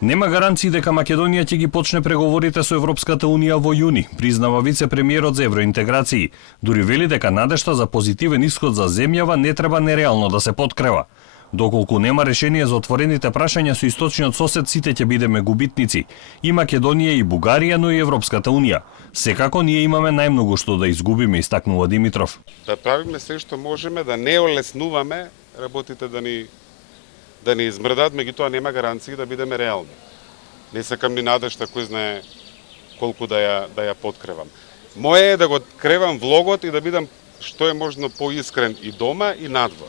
Нема гаранции дека Македонија ќе ги почне преговорите со Европската Унија во јуни, признава вице-премиерот за евроинтеграции. Дури вели дека надежта за позитивен исход за земјава не треба нереално да се поткрева. Доколку нема решение за отворените прашања со источниот сосед, сите ќе бидеме губитници. И Македонија, и Бугарија, но и Европската Унија. Секако ние имаме најмногу што да изгубиме, истакнува Димитров. Да правиме се што можеме, да не олеснуваме работите да ни измрдат, меѓутоа нема гаранции да бидеме реални. Не сакам ни надежта кој знае колку да ја подкревам. Моje е да го кревам влогот и да бидам што е можно поискрен и дома и надвор.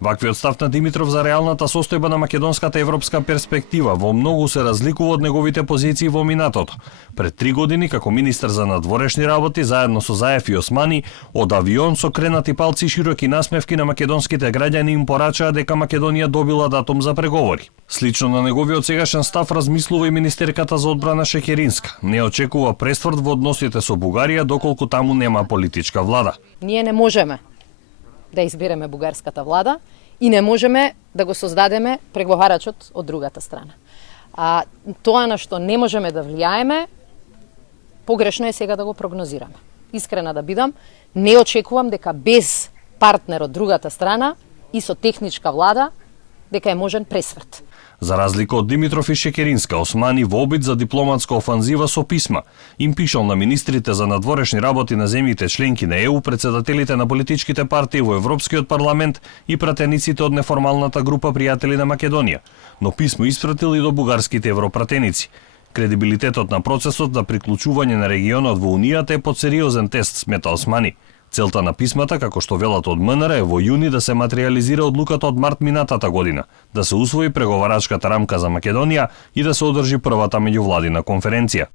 Ваквиот став на Димитров за реалната состојба на македонската европска перспектива во многу се разликува од неговите позиции во минатото. Пред 3 години, како министер за надворешни работи, заедно со Заев и Османи, од авион со кренати палци и широки насмевки на македонските граѓани им порачаа дека Македонија добила датум за преговори. Слично на неговиот сегашен став размислува и министерката за одбрана Шекеринска. Не очекува пресврт во односите со Бугарија доколку таму нема политичка влада. Ние не можеме да избереме бугарската влада и не можеме да го создадеме преговарачот од другата страна. Тоа на што не можеме да влијаеме, погрешно е сега да го прогнозираме. Искрена да бидам, не очекувам дека без партнер од другата страна и со техничка влада дека е можен пресврт. За разлика од Димитров и Шекеринска, Османи во обид за дипломатска офанзива со писма им пишал на министрите за надворешни работи на земјите членки на ЕУ, председателите на политичките партии во Европскиот парламент и пратениците од неформалната група пријатели на Македонија, но писмо испратил и до бугарските европратеници. Кредибилитетот на процесот за приклучување на регионот во Унијата е под сериозен тест, смета Османи. Целта на писмата, како што велат од МНР, е во јуни да се материализира одлуката од март минатата година, да се усвои преговарачката рамка за Македонија и да се одржи првата меѓувладина конференција.